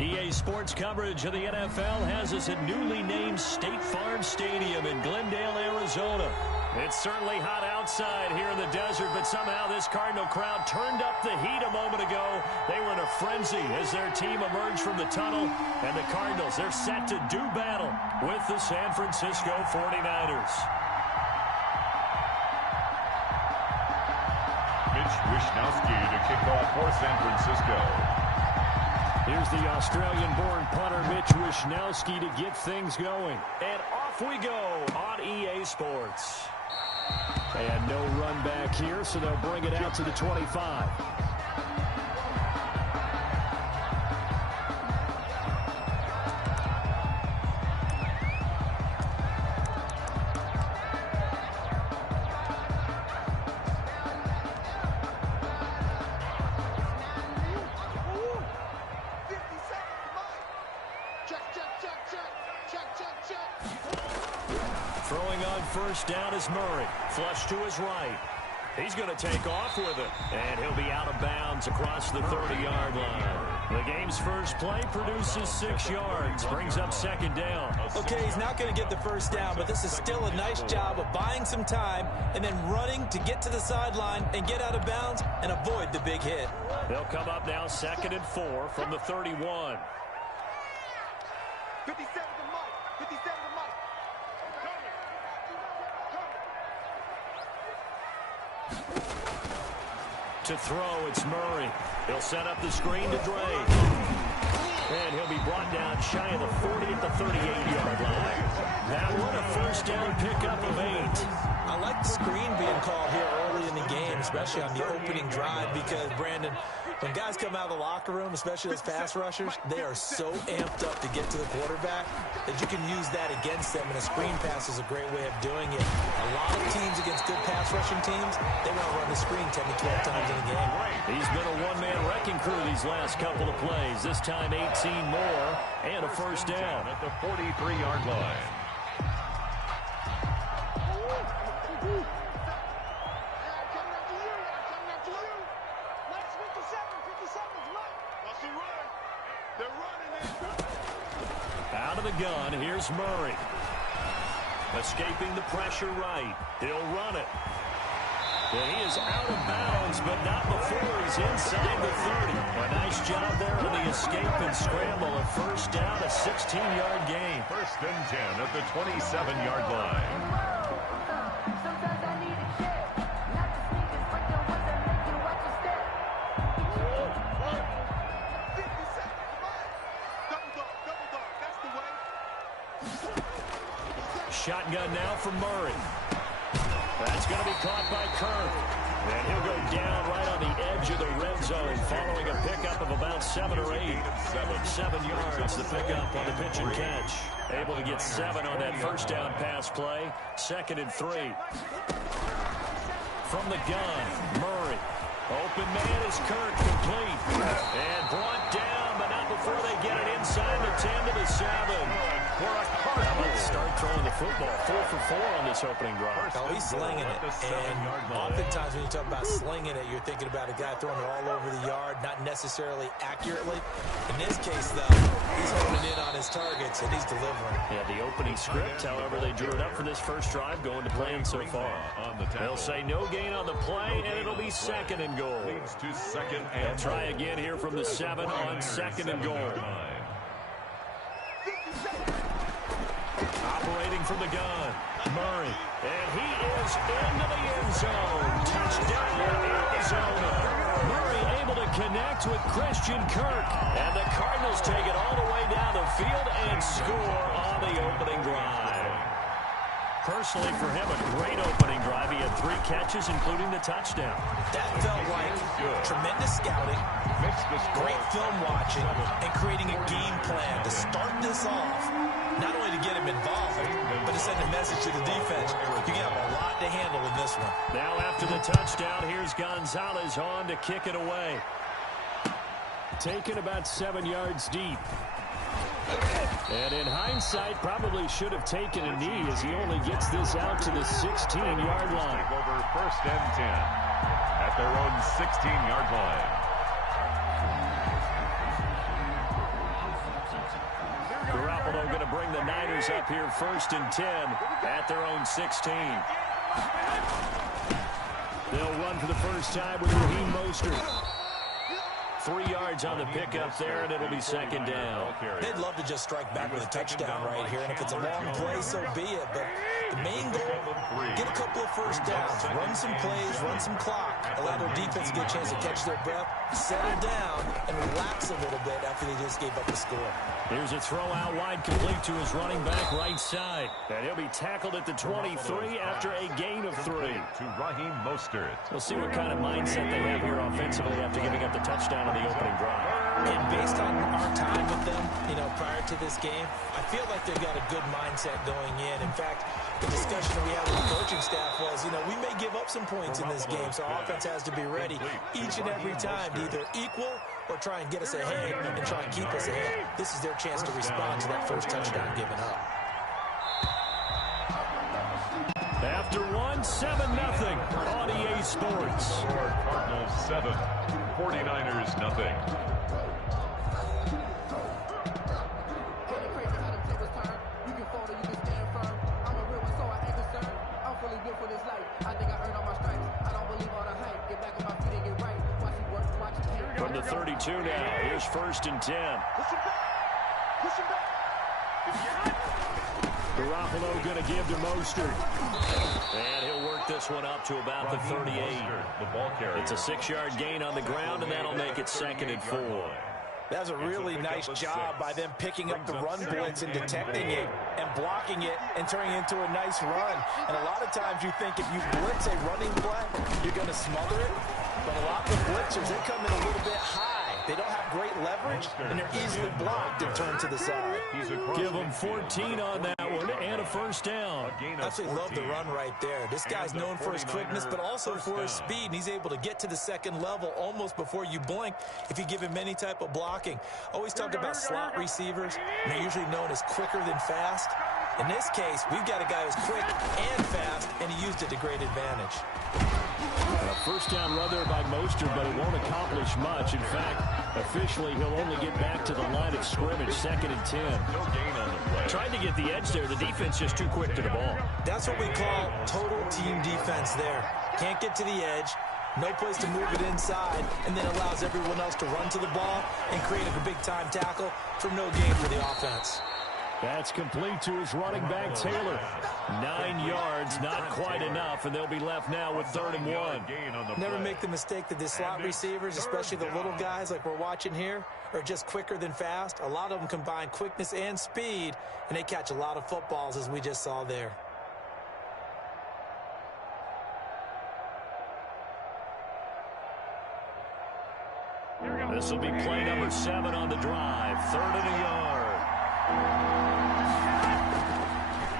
EA Sports coverage of the NFL has us at newly named State Farm Stadium in Glendale, Arizona. It's certainly hot outside here in the desert, but somehow this Cardinal crowd turned up the heat a moment ago. They were in a frenzy as their team emerged from the tunnel, and the Cardinals, they're set to do battle with the San Francisco 49ers. Mitch Wishnowsky to kick off for San Francisco. Here's the Australian-born punter Mitch Wishnowsky to get things going. And off we go on EA Sports. And no run back here, so they'll bring it out to the 25. Throwing on first down is Murray. Flush to his right. He's going to take off with it. And he'll be out of bounds across the 30-yard line. The game's first play produces 6 yards. Brings up second down. Okay, he's not going to get the first down, but this is still a nice job of buying some time and then running to get to the sideline and get out of bounds and avoid the big hit. They'll come up now 2nd and 4 from the 31. 57 to Mike. 57 to Mike. To throw, it's Murray. He'll set up the screen to Dre. And he'll be brought down shy of the 40 at the 38-yard line. That one a first down pickup of 8. I like the screen being called here early in the game, especially on the opening drive, because, Brandon, when guys come out of the locker room, especially those pass rushers, they are so amped up to get to the quarterback that you can use that against them, and a screen pass is a great way of doing it. A lot of teams against good pass rushing teams, they want to run the screen 10 to 12 times in a game. He's been a one-man wrecking crew these last couple of plays. This time 18 more and a first down at the 43-yard line. Out of the gun, here's Murray. Escaping the pressure right. He'll run it. And he is out of bounds, but not before he's inside the 30. A nice job there on the escape and scramble. A first down, a 16-yard gain. 1st and 10 at the 27-yard line. Shotgun now for Murray. That's going to be caught by Kirk. And he'll go down right on the edge of the red zone following a pickup of about 7 or 8. 7 yards, the pickup on the pitch and catch. Able to get 7 on that first down pass play. 2nd and 3. From the gun, Murray. Open man is Kirk, complete. And brought down, but not before they get it inside the 10 to the 7. How about start throwing the football? 4 for 4 on this opening drive. Oh, he's slinging it. And oftentimes when you talk about slinging it, you're thinking about a guy throwing it all over the yard, not necessarily accurately. In this case, though, he's holding in on his targets, and he's delivering. Yeah, the opening script, however, they drew it up for this first drive, going to plan so far. They'll say no gain on the play, and it'll be 2nd and goal. Leads to 2nd and They'll try again here from the 7 on 2nd and goal. Operating from the gun, Murray, and he is into the end zone. Touchdown, Arizona. Murray able to connect with Christian Kirk, and the Cardinals take it all the way down the field and score on the opening drive. Personally, for him, a great opening drive. He had 3 catches, including the touchdown. That felt like tremendous scouting, great film watching, and creating a game plan to start this off. Not only to get him involved, but to send a message to the defense. You have a lot to handle in this one. Now after the touchdown, here's Gonzalez on to kick it away. Taken about 7 yards deep. And in hindsight, probably should have taken a knee as he only gets this out to the 16-yard line. Over 1st and 10 at their own 16-yard line. bring the Niners up here 1st and 10 at their own 16. They'll run for the first time with Raheem Mostert. 3 yards on the pickup there, and it'll be 2nd down. They'd love to just strike back with a touchdown right here, and if it's a long play, so be it. But the main goal, get a couple of first downs, run some plays, run some clock, allow their defense to get a chance to catch their breath, settle down, and relax a little bit after they just gave up the score. Here's a throw out wide, complete to his running back right side. And he'll be tackled at the 23 after a gain of 3. To Raheem Mostert. We'll see what kind of mindset they have here offensively after giving up the touchdown on the opening drive. And based on our time with them, prior to this game, I feel like they've got a good mindset going in. In fact, the discussion that we had with the coaching staff was, we may give up some points in this game, so our offense has to be ready each and every time to either equal or try and get us ahead and try and keep us ahead. This is their chance to respond to that first touchdown given up. After 7-0 on EA Sports. Cardinals 7, 49ers nothing. From the 32 now, here's 1st and 10. Garoppolo going to give to Mostert. And he'll work this one up to about the 38. It's a 6-yard gain on the ground, and that'll make it 2nd and 4. That was a really nice job by them picking up the run blitz and detecting it and blocking it and turning it into a nice run. And a lot of times you think if you blitz a running play, you're going to smother it. But a lot of the blitzers, they come in a little bit high. They don't have great leverage, and they're easily blocked and turned to the side. Give them 14 on that one and a 1st down. I absolutely love the run right there. This guy's known for his quickness, but also for his speed, and he's able to get to the 2nd level almost before you blink if you give him any type of blocking. Always talk about slot receivers, and they're usually known as quicker than fast. In this case, we've got a guy who's quick and fast, and he used it to great advantage. A 1st down run there by Mostert, but it won't accomplish much. In fact, officially, he'll only get back to the line of scrimmage, 2nd and 10. No gain on the play. Tried to get the edge there. The defense just too quick to the ball. That's what we call total team defense there. Can't get to the edge, no place to move it inside, and then allows everyone else to run to the ball and create a big-time tackle for no gain for the offense. That's complete to his running back, Taylor. 9 yards, not quite enough, and they'll be left now with 3rd and 1. Never make the mistake that the slot receivers, especially the little guys like we're watching here, are just quicker than fast. A lot of them combine quickness and speed, and they catch a lot of footballs, as we just saw there. This will be play number 7 on the drive. 3rd and a yard.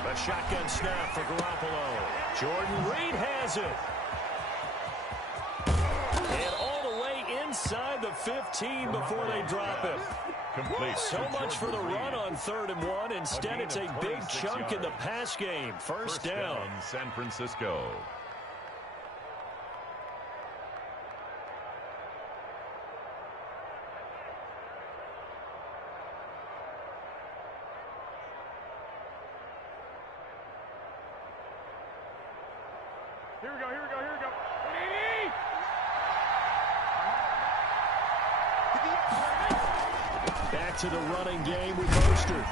A shotgun snap for Garoppolo. Jordan Reed has it. And all the way inside the 15 before they drop him. Complete. So much for the run on 3rd and 1. Instead, it's a big chunk in the pass game. First down. San Francisco. Here we go. Back to the running game with Mostert.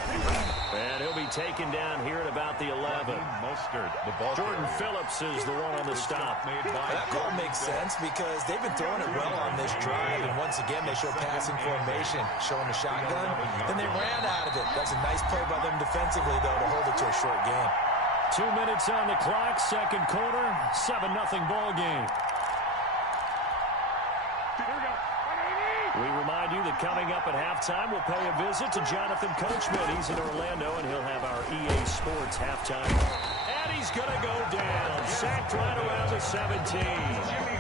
And he'll be taken down here at about the 11. Mostert, the ball. Jordan Phillips is the one on the stop. That call makes sense because they've been throwing it well on this drive, and once again they show passing formation, showing the shotgun, then they ran out of it. That's a nice play by them defensively, though, to hold it to a short game. 2 minutes on the clock, 2nd quarter, 7-0 ball game. We remind you that coming up at halftime, we'll pay a visit to Jonathan Coachman. He's in Orlando, and he'll have our EA Sports halftime. And he's going to go down. Sacked right around the 17.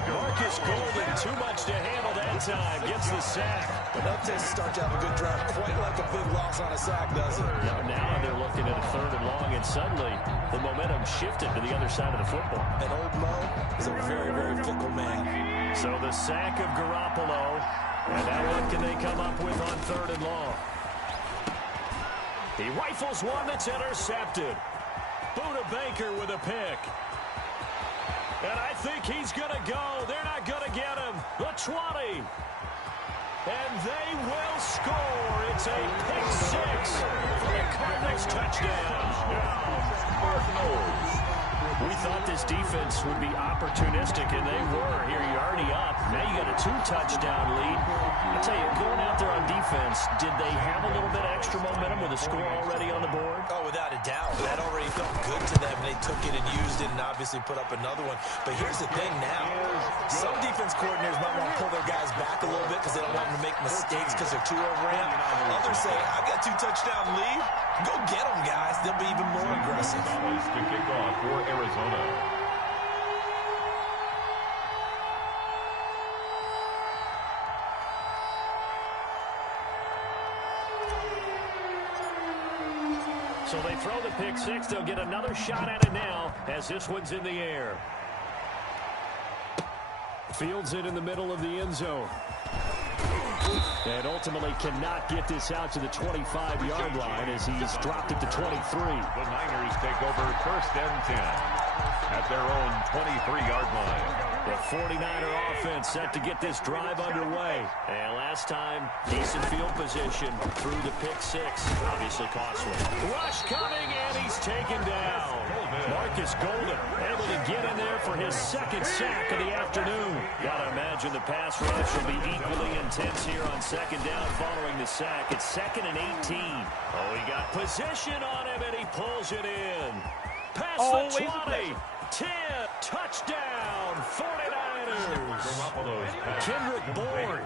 Marcus Golden, too much to handle that time. Gets the sack. But that doesn't start to have a good drive, quite like a big loss on a sack, does it? Now they're looking at a 3rd and long, and suddenly the momentum shifted to the other side of the football. And old Mo is a very, very fickle man. So the sack of Garoppolo. And now what can they come up with on 3rd and long? He rifles one that's intercepted. Buda Baker with a pick. And I think he's going to go. They're not going to get him. The 20. And they will score. It's a pick six for the Cardinals touchdown. Cardinals. We thought this defense would be opportunistic, and they were. Here, you're already up. Now you got a 2-touchdown lead. I tell you, going out there on defense, did they have a little bit of extra momentum with a score already on the board? Oh, without a doubt. That already felt good to them. They took it and used it and obviously put up another one. But here's the thing now. Some defense coordinators might want to pull their guys back a little bit because they don't want them to make mistakes because they're too overramped. Others say, I've got a 2-touchdown lead. Go get them, guys. They'll be even more aggressive. To kick off for Arizona. So they throw the pick six. They'll get another shot at it now as this one's in the air. Fields it in the middle of the end zone. And ultimately cannot get this out to the 25-yard line as he's dropped it to 23. The Niners take over 1st and 10 at their own 23-yard line. The 49er offense set to get this drive underway. And last time, decent field position through the pick six. Obviously costly. Rush coming, and he's taken down. Marcus Golden able to get in there for his 2nd sack of the afternoon. Gotta imagine the pass rush will be equally intense here on 2nd down following the sack. It's 2nd and 18. Oh, he got position on him, and he pulls it in. Past the 20. 10, touchdown, 49ers. Kendrick Bourne,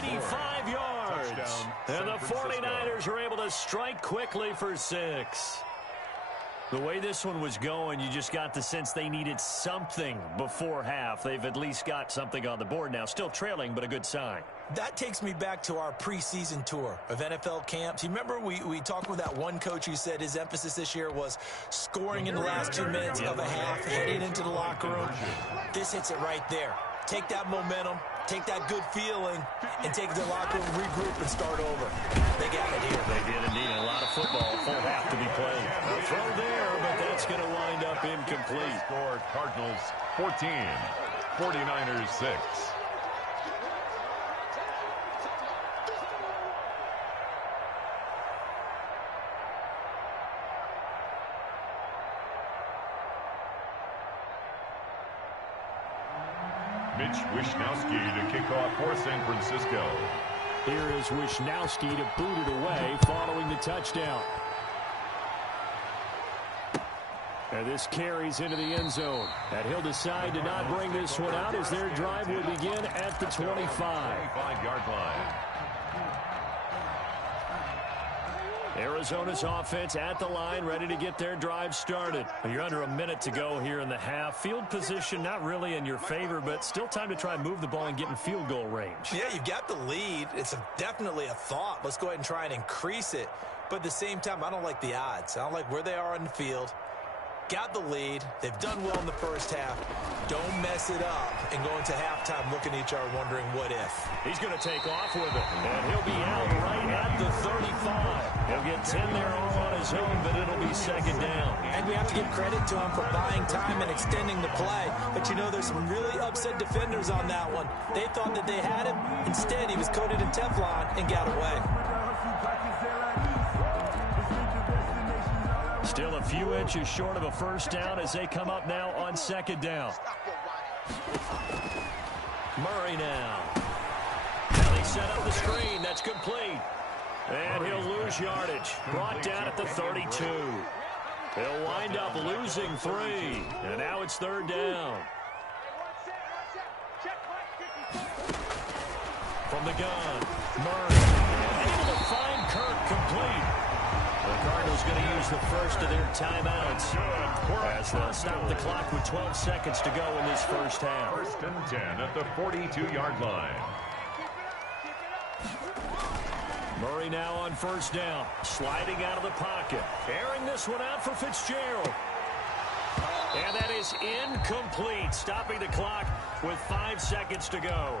85 yards. And the 49ers are able to strike quickly for 6. The way this one was going, you just got the sense they needed something before half. They've at least got something on the board now. Still trailing, but a good sign. That takes me back to our preseason tour of NFL camps. You remember we talked with that one coach who said his emphasis this year was scoring in the last 2 minutes of a half, heading into the locker room. This hits it right there. Take that momentum, take that good feeling, and take it to the locker room, regroup, and start over. They got it here. They did indeed. A lot of football, full half to be played. A throw there, but that's going to wind up incomplete. Score Cardinals 14, 49ers 6. Mitch Wishnowsky to kick off for San Francisco. Here is Wishnowsky to boot it away following the touchdown. And this carries into the end zone. And he'll decide to not bring this one out as their drive will begin at the 25. 25-yard line. Arizona's offense at the line, ready to get their drive started. You're under a minute to go here in the half. Field position not really in your favor, but still time to try and move the ball and get in field goal range. Yeah, you've got the lead. It's definitely a thought. Let's go ahead and try and increase it. But at the same time, I don't like the odds. I don't like where they are on the field. Got the lead. They've done well in the first half. Don't mess it up and go into halftime looking at each other wondering what if. He's going to take off with it, and he'll be out right at the 35. He'll get 10 there all on his own, but it'll be 2nd down. And we have to give credit to him for buying time and extending the play. But, you know, there's some really upset defenders on that one. They thought that they had him. Instead, he was coated in Teflon and got away. Still a few inches short of a 1st down as they come up now on 2nd down. Murray now. Now they set up the screen. That's complete. And he'll lose yardage. Brought down at the 32. He'll wind up losing 3. And now it's 3rd down. From the gun, Murray. Able to find Kirk complete. The Cardinals going to use the first of their timeouts as they'll stop the clock with 12 seconds to go in this first half. 1st and 10 at the 42-yard line. Murray now on 1st down, sliding out of the pocket, airing this one out for Fitzgerald. And that is incomplete, stopping the clock with 5 seconds to go.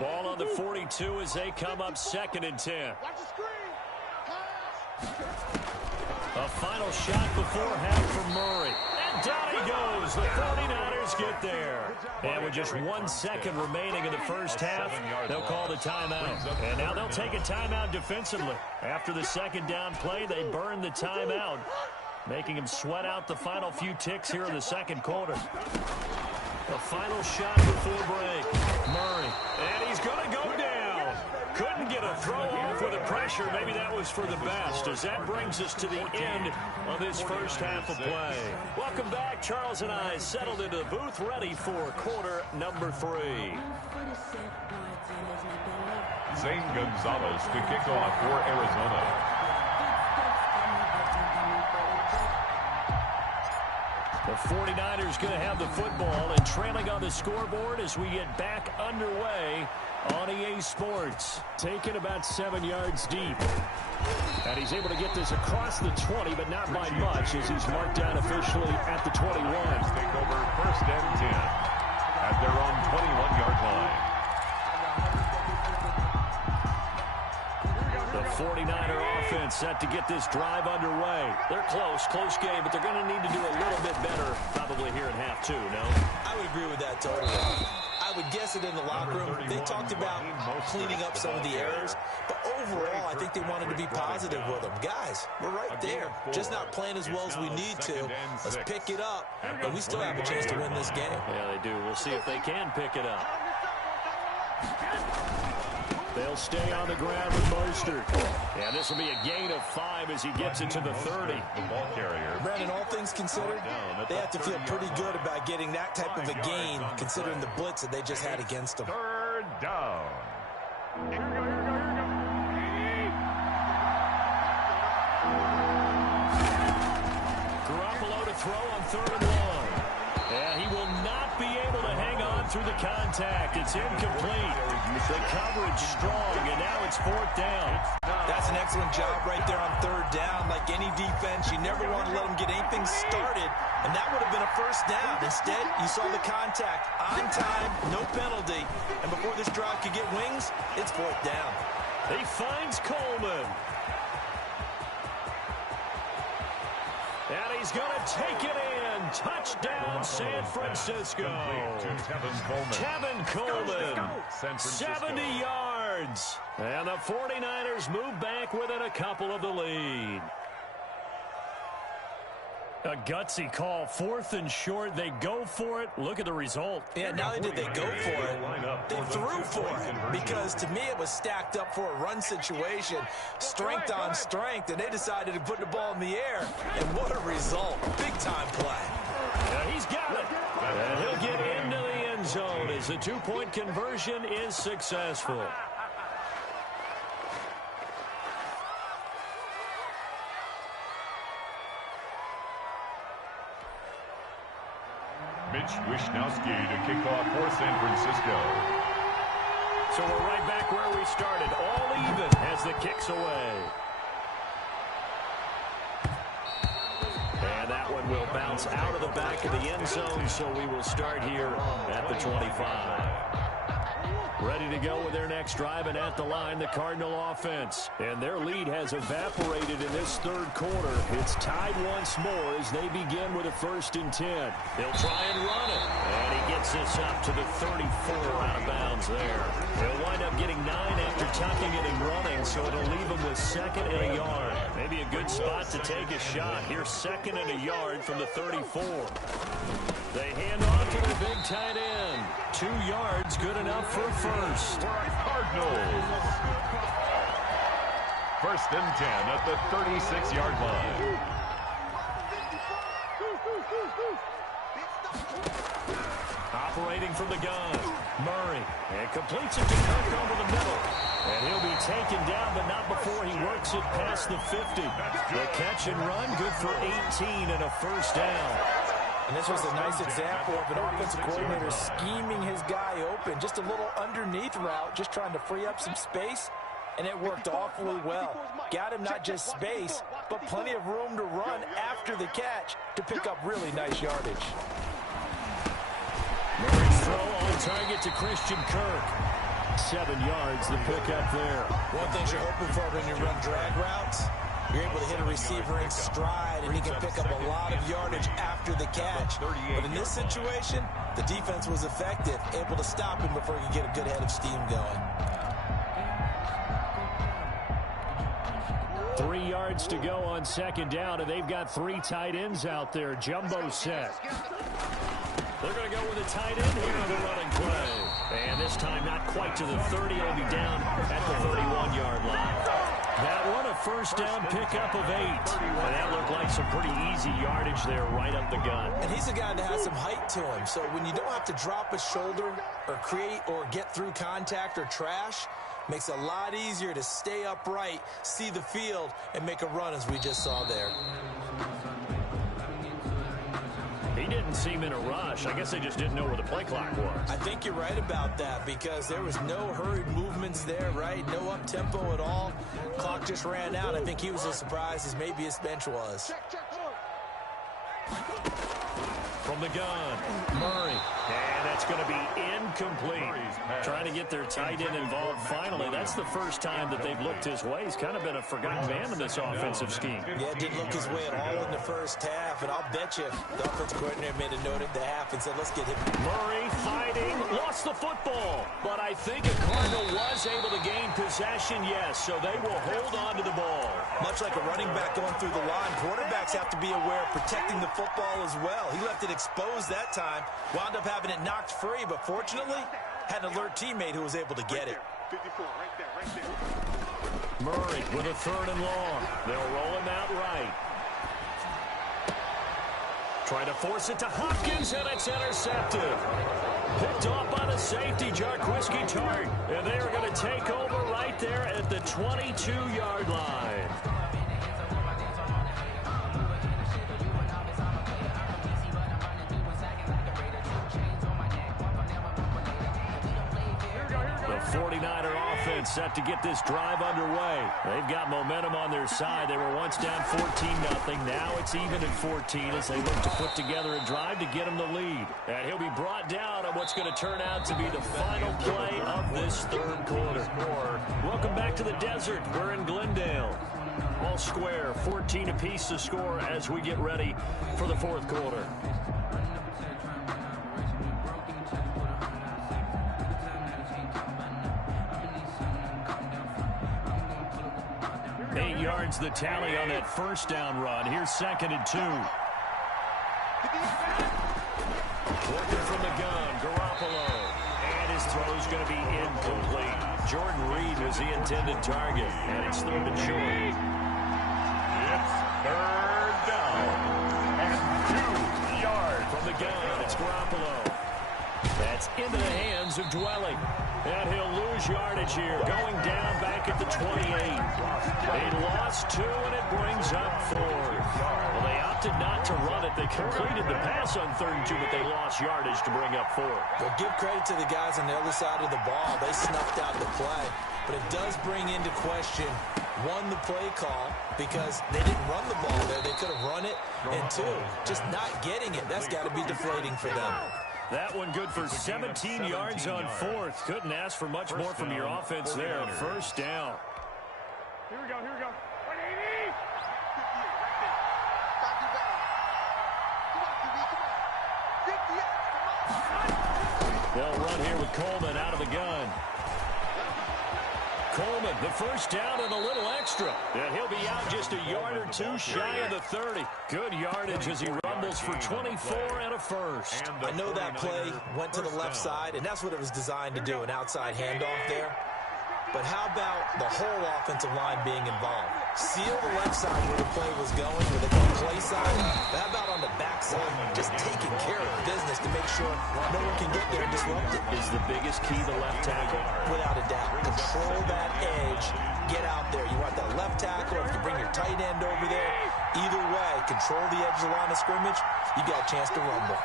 Ball on the 42 as they come up 2nd and 10. A final shot before half for Murray. And down he goes. The 49ers get there. And with just 1 second remaining in the first half, they'll call the timeout. And now they'll take a timeout defensively. After the second down play, they burn the timeout, making him sweat out the final few ticks here in the second quarter. The final shot before break. Murray. And he's going to go down. Couldn't get a throw off with the pressure. Maybe that was for the best, as that brings us to the end of this first half of play. Welcome back. Charles and I settled into the booth, ready for quarter number 3. Zane Gonzalez to kick off for Arizona. The 49ers going to have the football and trailing on the scoreboard as we get back underway on EA Sports. Taken about 7 yards deep. And he's able to get this across the 20, but not by much, as he's marked down officially at the 21. Take over 1st and 10 at their own 21-yard line. The 49er offense set to get this drive underway. They're close game, but they're going to need to do a little bit better probably here in half 2, no? I would agree with that totally. I would guess it in the locker room. They talked about cleaning up some of the errors, but overall, I think they wanted to be positive with them. Guys, we're right there. Just not playing as well as we need to. Let's pick it up, and we still have a chance to win this game. Yeah, they do. We'll see if they can pick it up. They'll stay on the ground with Mostert. And this will be a gain of 5 as he gets it to the 30. The ball carrier. Brandon, all things considered, they have to feel pretty good about getting that type of a gain, considering the blitz that they just had against them. 3rd down. Here we go. Garoppolo to throw on 3rd and 1. And he will not be able to hang on through the contact. It's incomplete. The coverage strong, and now it's 4th down. That's an excellent job right there on 3rd down. Like any defense, you never want to let them get anything started, and that would have been a 1st down. Instead, you saw the contact on time, no penalty, and before this drive could get wings, it's 4th down. He finds Coleman. And he's going to take it in. Touchdown, San Francisco. Tevin Coleman. 70 yards. And the 49ers move back within a couple of the lead. A gutsy call, 4th and short. They go for it. Look at the result. Yeah, not only did they go for it, they threw for it. Because to me, it was stacked up for a run situation. Strength on strength, and they decided to put the ball in the air. And what a result. Big-time play. Yeah, he's got it. And he'll get into the end zone as the 2-point conversion is successful. Mitch Wishnowsky to kick off for San Francisco. So we're right back where we started. All even as the kick's away. And that one will bounce out of the back of the end zone, so we will start here at the 25. Ready to go with their next drive, and at the line, the Cardinal offense. And their lead has evaporated in this 3rd quarter. It's tied once more as they begin with a 1st and 10. They'll try and run it. And he gets this up to the 34 out of bounds there. He'll wind up getting 9 after tucking it and running, so it'll leave him with 2nd and a yard. Maybe a good spot to take a shot. Here's 2nd and a yard from the 34. They hand off to their big tight end. 2 yards, good enough for a 1st. Cardinals. 1st and 10 at the 36-yard line. Operating from the gun, Murray. And completes it to Kirk over the middle. And he'll be taken down, but not before he works it past the 50. The catch and run, good for 18 and a 1st down. And this was a nice example of an offensive coordinator scheming his guy open. Just a little underneath route, just trying to free up some space, and it worked awfully well. Got him not just space, but plenty of room to run after the catch to pick up really nice yardage. Murray's throw on target to Christian Kirk. 7 yards, the pickup there. One thing you're hoping for when you run drag routes, you're able to hit a receiver in stride, and he can pick up a lot of yardage after the catch. But in this situation, the defense was effective, able to stop him before he could get a good head of steam going. 3 yards to go on second down, and they've got 3 tight ends out there. Jumbo set. They're going to go with a tight end here on the running play. And this time not quite to the 30. It'll be down at the 31-yard line. That one a first down pickup of 8. And that looked like some pretty easy yardage there right up the gut. And he's a guy that has some height to him. So when you don't have to drop a shoulder or create or get through contact or trash, makes it a lot easier to stay upright, see the field, and make a run as we just saw there. He didn't seem in a rush. I guess they just didn't know where the play clock was. I think you're right about that because there was no hurried movements there, right? No up-tempo at all. Clock just ran out. I think he was as surprised as maybe his bench was. From the gun, Murray. And that's going to be incomplete. Trying to get their tight end involved finally. That's the first time that they've looked his way. He's kind of been a forgotten man in this offensive scheme. Yeah, didn't look his way at all in the first half. And I'll bet you the offensive coordinator made a note at the half and said, let's get him. Murray fighting, lost the football. But I think a Cardinal was able to gain possession, yes. So they will hold on to the ball. Much like a running back going through the line, quarterbacks have to be aware of protecting the football as well. He left it exposed that time, wound up having it knocked free, but fortunately had an alert teammate who was able to get it. 54, right there. Murray with a 3rd and long. They'll roll him out right. Trying to force it to Hopkins, and it's intercepted. Picked off by the safety, Jarquiski Tart. And they are going to take over right there at the 22-yard line. The 49er offense set to get this drive underway. They've got momentum on their side. They were once down 14-0. Now it's even at 14 as they look to put together a drive to get them the lead. And he'll be brought down on what's going to turn out to be the final play of this 3rd quarter. Welcome back to the desert. We're in Glendale. All square, 14 apiece to score as we get ready for the 4th quarter. Yards the tally on that first down run. Here's 2nd and 2. Working from the gun, Garoppolo. And his throw's going to be incomplete. Jordan Reed was the intended target. And it's 3rd and short. It's 3rd down and 2 yards. From the gun, it's Garoppolo. That's into the hands of Dwelly. And he'll lose yardage here, going down back at the 28. They lost 2, and it brings up 4. Well, they opted not to run it. They completed the pass on 3rd and 2, but they lost yardage to bring up 4. Well, give credit to the guys on the other side of the ball. They snuffed out the play. But it does bring into question, 1, the play call, because they didn't run the ball there. They could have run it. And 2, just not getting it. That's got to be deflating for them. That one good for 17 yards on 4th. Couldn't ask for much more from your offense there. First down. Here we go, here we go. 180! They'll run here with Coleman out of the gun. Coleman, the first down and a little extra. And he'll be out just a yard or 2 shy of the 30. Good yardage as he rumbles for 24 and a first. I know that play went to the left side, and that's what it was designed to do, an outside handoff there. But how about the whole offensive line being involved? Seal the left side where the play was going, where they can play side. But how about on the back side? Just taking care of business to make sure no one can get there and disrupt it. Is the biggest key the left tackle? Without a doubt. Control that edge. Get out there. You want that left tackle, if you bring your tight end over there. Either way, control the edge of the line of scrimmage. You got a chance to rumble.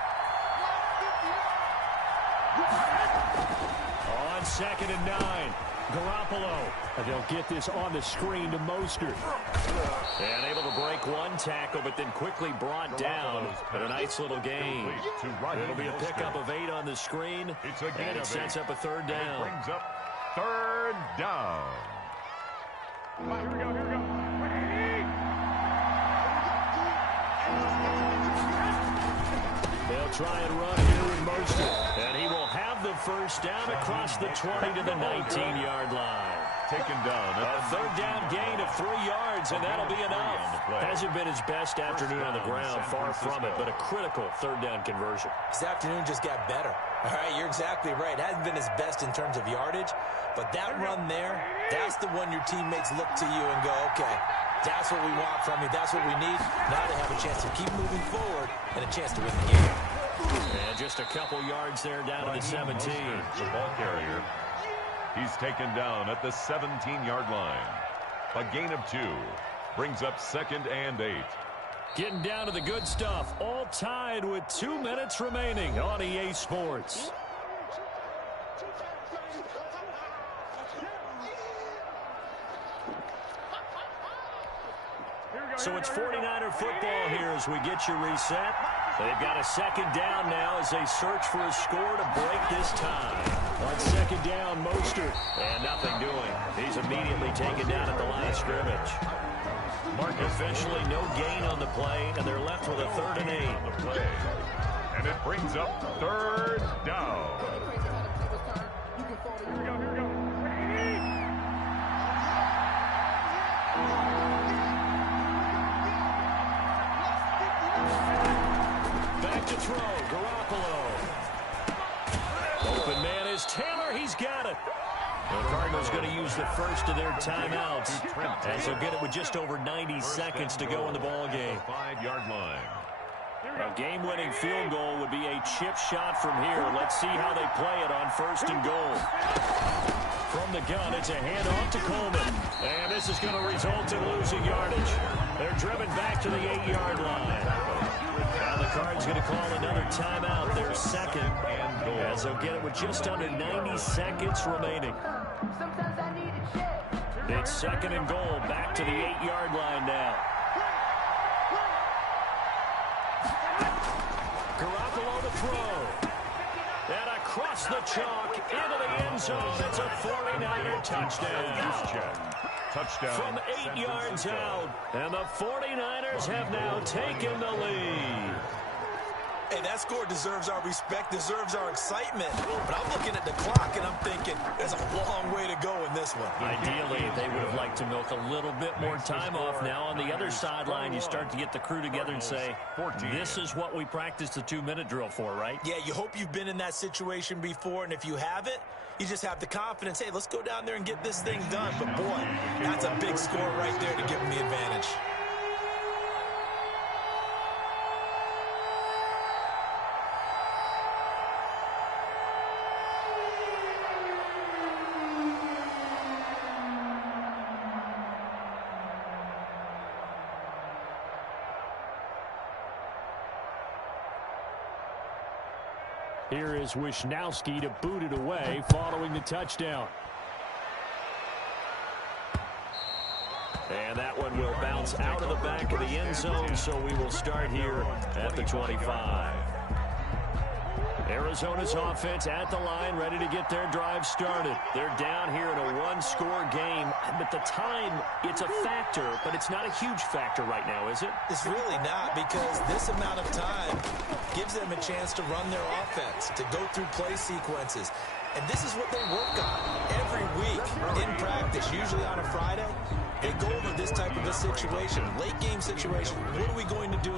On 2nd and 9. Garoppolo. And they'll get this on the screen to Mostert. And able to break 1 tackle, but then quickly brought down. But a nice little gain. It'll be a pickup of 8 on the screen. And it sets up a 3rd down. Brings up third down. Come on, here we go, here we go. They'll try and run here with Mostert. And he will have the first down across the 20 to the 19-yard line. Taken down. A third down gain of 3 yards, and that'll be enough. Hasn't been his best afternoon on the ground, far from it, but a critical third down conversion. His afternoon just got better. All right, you're exactly right. Hasn't been his best in terms of yardage, but that run there, that's the one your teammates look to you and go, okay, that's what we want from you. That's what we need. Now they have a chance to keep moving forward and a chance to win the game. And just a couple yards there down to the 17. The ball carrier. He's taken down at the 17-yard line. A gain of 2. Brings up 2nd and 8. Getting down to the good stuff. All tied with 2 minutes remaining on EA Sports. So it's 49er football here as we get you reset. They've got a second down now as they search for a score to break this tie. On second down, Mostert. And nothing doing. He's immediately taken down at the line of scrimmage. Officially no gain on the play, and they're left with a 3rd and 8. On the play. And it brings up 3rd down. Here we go, here we go. Back to throw, Garoppolo. Open man is Taylor, he's got it. The Cardinals going to use the first of their timeouts as they'll get it with just over 90 seconds to go in the ball game. 5-yard line. A game-winning field goal would be a chip shot from here. Let's see how they play it on 1st and goal. From the gun, it's a handoff to Coleman. And this is going to result in losing yardage. They're driven back to the 8-yard line. Now the Cards going to call another timeout. Their 2nd and goal as they'll get it with just under 90 seconds remaining. It's 2nd and goal, back to the 8-yard line now. Garoppolo to throw. And across the chalk into the end zone. It's a 49er touchdown. Touchdown. From 8 yards out. And the 49ers have now taken the lead. Hey, that score deserves our respect, deserves our excitement. But I'm looking at the clock, and I'm thinking there's a long way to go in this one. Ideally, they would have liked to milk a little bit more time off. Now on the other sideline, you start to get the crew together and say, this is what we practiced the 2-minute drill for, right? Yeah, you hope you've been in that situation before, and if you haven't, you just have the confidence, hey, let's go down there and get this thing done. But, boy, that's a big score right there to give them the advantage. Here is Wisnowski to boot it away following the touchdown. And that one will bounce out of the back of the end zone, so we will start here at the 25. Arizona's offense at the line, ready to get their drive started. They're down here in a one-score game. At the time, it's a factor, but it's not a huge factor right now, is it? It's really not, because this amount of time gives them a chance to run their offense, to go through play sequences. And this is what they work on every week in practice, usually on a Friday. They go over this type of a situation, late game situation. What are we going to do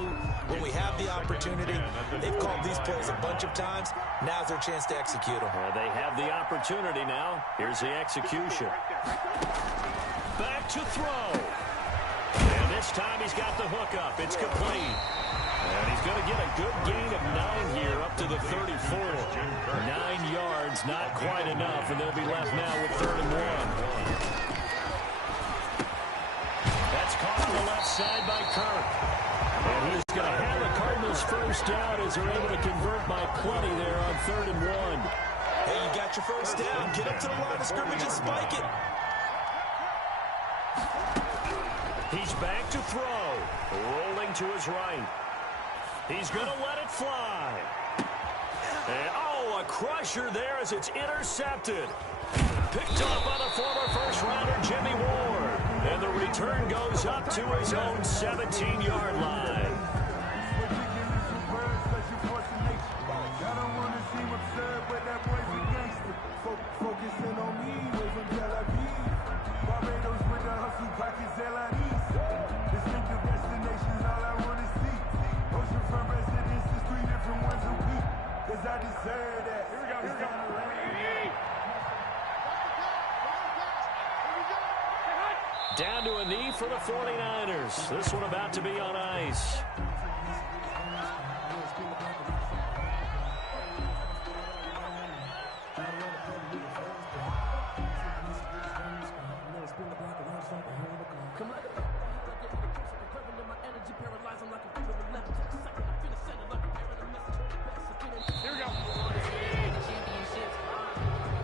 when we have the opportunity? They've called these plays a bunch of times. Now's their chance to execute them. They have the opportunity now. Here's the execution. Back to throw. And this time he's got the hook up. It's complete. And he's going to get a good gain of 9 here up to the 34. 9 yards, not quite enough, and they'll be left now with 3rd and 1. That's caught on the left side by Kirk. And he's going to have the Cardinals first down as they're able to convert by plenty there on 3rd and 1. Hey, you got your first down. Get up to the line of scrimmage and spike it. He's back to throw. Rolling to his right. He's going to let it fly. And, oh, a crusher there as it's intercepted. Picked off by the former first-rounder Jimmy Ward. And the return goes up to his own 17-yard line. Focusing on me, way from Tel Aviv. Barbados with the hustle, pockets LIDs. Distinctive destinations, all I want to see. Oceanfront residences, 3 different ones a week. Cause I deserve that. Here we go, here we go. Down to a knee for the 49ers. This one about to be on ice.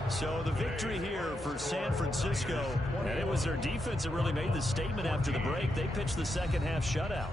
So the victory here for San Francisco, and it was their defense that really made the statement after the break. They pitched the second half shutout.